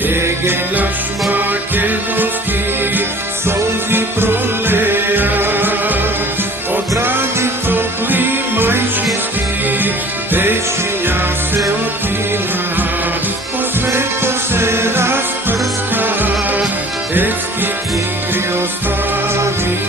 Egej naš makedonski solzi proleja, od radi topli majčinski, dečinja se otina, po svetu se rasprska, detski igri ostavija.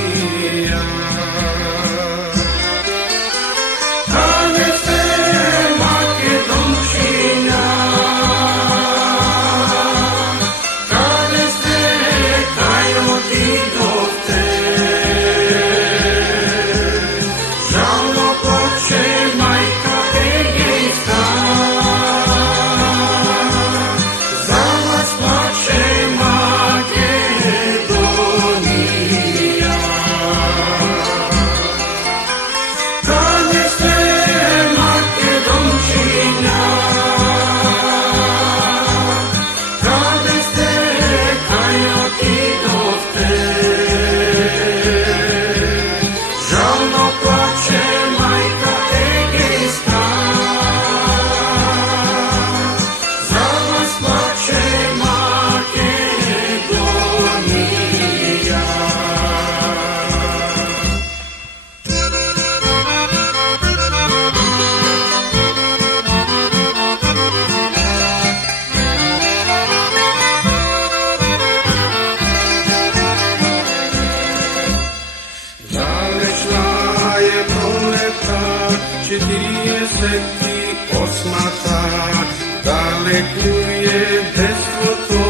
Dalekuje detstvo to,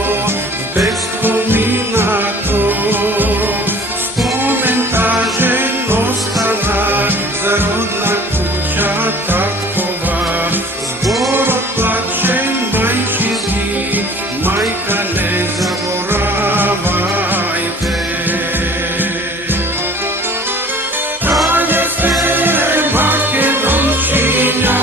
bekstvo minato, spomen tažen ostana, zarodna kuća tatkova, zbor otplačen majčinski, majka ne zaboravajte. Kada ste Makedončinja,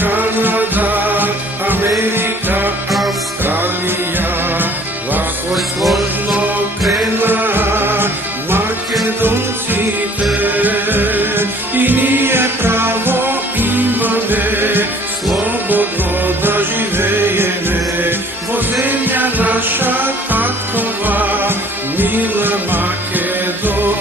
Kanada, Amerika, Australija, lahko je složno krena, Makedoncite, i nije pravo imame, slobodno da živejeme, bo zemlja naša tatkova, mila Makedonija.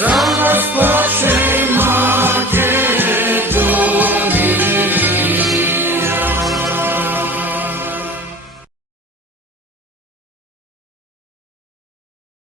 Za vas